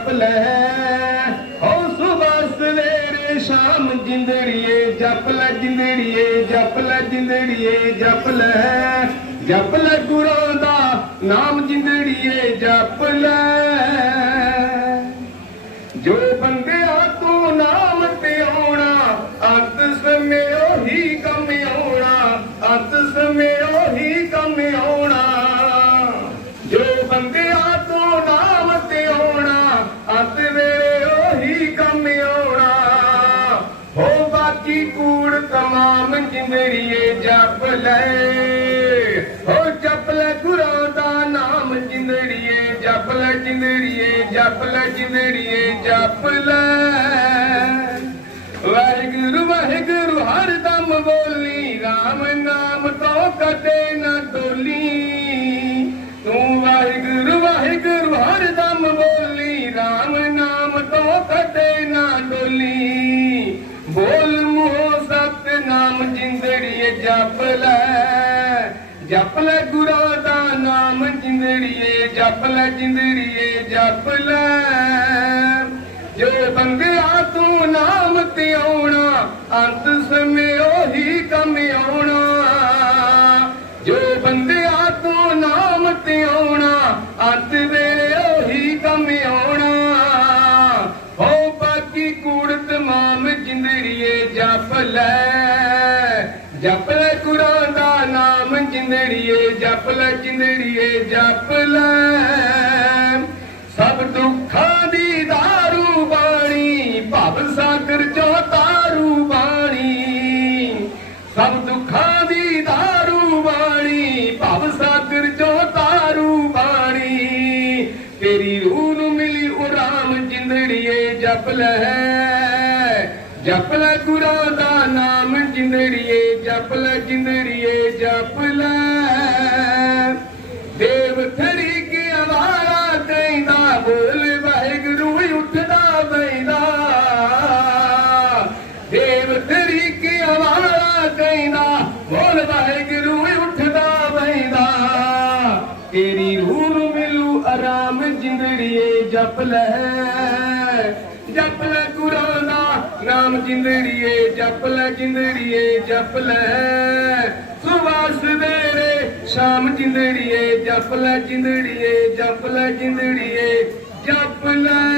ਜਪ ਲੈ। ਹੋ ਸੁਬਹ ਸਵੇਰੇ ਸ਼ਾਮ ਜਿੰਦੜੀਏ ਜਪ ਲੈ ਜਿੰਦੜੀਏ, ਜਪ ਲੈ ਜਿੰਦੜੀਏ, ਜਪ ਲੈ। ਜਪ ਲੈ ਗੁਰਾਂ ਦਾ ਨਾਮ ਜਿੰਦੜੀਏ, ਜਪ ਲੈ। ਜੋ ਬੰਦਿਆ ਤੂੰ ਨਾਮ ਤੇ ਆਉਣਾ, ਅੰਤ ਸਮੇਂ ਉਹੀ ਕੰਮ ਆਉਣਾ, ਅੰਤ ਸਮੇਂ ਕੰਮ ਆਉਣਾ। ਹੋ ਬਾਕੀ ਕੂੜ ਤਮਾਮ ਜਿੰਦੜੀਏ ਜਪ ਲੈ। ਹੋ ਜਪ ਲੈ ਗੁਰਾਂ ਦਾ ਨਾਮ ਜਿੰਦੜੀਏ ਜਪ ਲੈ ਜਿੰਦੜੀਏ ਜਪ ਲੈ ਜਿੰਦੜੀਏ ਜਪ ਲੈ। ਵਾਹਿਗੁਰੂ ਵਾਹਿਗੁਰੂ ਹਰ ਦਮ ਬੋਲੀ RAM ਨਾਮ ਤੋਂ ਕਦੇ ਨਾ ਡੋਲੀ। ਸਤਨਾਮ ਜਿੰਦੜੀਏ ਜਪ ਲੈ ਜਪ ਲੈ ਗੁਰਾਂ ਦਾ ਨਾਮ ਜਿੰਦੜੀਏ, ਜਪ ਲੈ ਜਿੰਦੜੀਏ, ਜਪ ਲੈ। ਜੋ ਬੰਦਿਆ ਤੂੰ ਨਾਮ ਤੇ ਆਉਣਾ, ਅੰਤ ਸਮੇਂ ਉਹੀ ਕੰਮ ਆਉਣਾ। ਜੋ ਬੰਦਿਆ ਤੂੰ ਨਾਮ ਤੇ ਆਉਣਾ, ਅੰਤ ਵੇਲੇ ਉਹੀ ਕੰਮ ਆਉਣਾ। ਹੋ ਬਾਕੀ ਕੂੜ ਤਮਾਮ ਜਿੰਦੜੀਏ ਜਪ ਲੈ। ਜਪ ਲੈ ਕੁਰਾਂ ਦਾ ਨਾਮ ਜਿੰਦੜੀਏ ਜਪ ਲੈ ਜਿੰਦੜੀਏ ਜਪ ਲੈ। ਸਭ ਦੁੱਖਾਂ ਦੀ ਦਾਰੂ ਬਾਣੀ, ਭਵ ਸਾਗਰ ਚੋਂ ਤਾਰੂ ਬਾਣੀ। ਸਭ ਦੁੱਖਾਂ ਦੀ ਦਾਰੂ ਬਾਣੀ, ਭਵ ਸਾਗਰ ਚੋਂ ਤਾਰੂ ਬਾਣੀ। ਤੇਰੀ ਰੂਹ ਨੂੰ ਮਿਲੀ ਉਰਾਮ ਜਿੰਦੜੀਏ ਜਪ ਲੈ। ਜਪ ਲੈ ਗੁਰਾਂ ਦਾ ਨਾਮ ਜਿੰਦੜੀਏ ਜਪ ਲੈ ਜਿੰਦੜੀਏ, ਜਪ ਲੈ। ਦੇਵ ਥੜੀ ਕੇ ਆਵਾਰਾ ਕਹਿੰਦਾ ਬੋਲ ਵਾਹਿਗੁਰੂ ਉੱਠਦਾ ਬੈਂਦਾ। ਦੇਵ ਥੜੀ ਕੇ ਆਵਾਰਾ ਕਹਿੰਦਾ ਬੋਲ ਵਾਹਿਗੁਰੂ ਉੱਠਦਾ ਬੈਂਦਾ। ਤੇਰੀ ਰੂਹ ਨੂੰ ਮਿਲੂ ਆਰਾਮ ਜਿੰਦਰੀਏ ਜਪ ਲੈ। ਜਪ ਲੈ ਗੁਰਾਂ ਦਾ ਨਾਮ ਜਿੰਦੜੀਏ, ਜਪ ਲੈ ਜਿੰਦੜੀਏ, ਜਪ ਲੈ। ਸੁਬਾਹ ਸਵੇਰੇ ਸ਼ਾਮ ਜਿੰਦੜੀਏ, ਜਪ ਲੈ ਜਿੰਦੜੀਏ, ਜਪ ਲੈ ਜਿੰਦੜੀਏ, ਜਪ ਲੈ।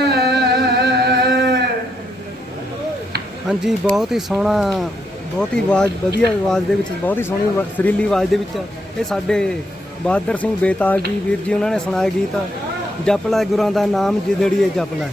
ਹਾਂਜੀ, ਬਹੁਤ ਹੀ ਸੋਹਣਾ, ਬਹੁਤ ਹੀ ਆਵਾਜ਼, ਵਧੀਆ ਆਵਾਜ਼ ਦੇ ਵਿੱਚ, ਬਹੁਤ ਹੀ ਸੋਹਣੀ ਆਵਾ- ਸੁਰੀਲੀ ਆਵਾਜ਼ ਦੇ ਵਿੱਚ ਇਹ ਸਾਡੇ ਬਹਾਦਰ ਸਿੰਘ ਬੇਤਾਲ ਜੀ, ਵੀਰ ਜੀ, ਉਹਨਾਂ ਨੇ ਸੁਣਾਇਆ ਗੀਤ, ਜਪ ਲੈ ਗੁਰਾਂ ਦਾ ਨਾਮ ਜਿਦੜੀਏ, ਜਪ ਲੈ।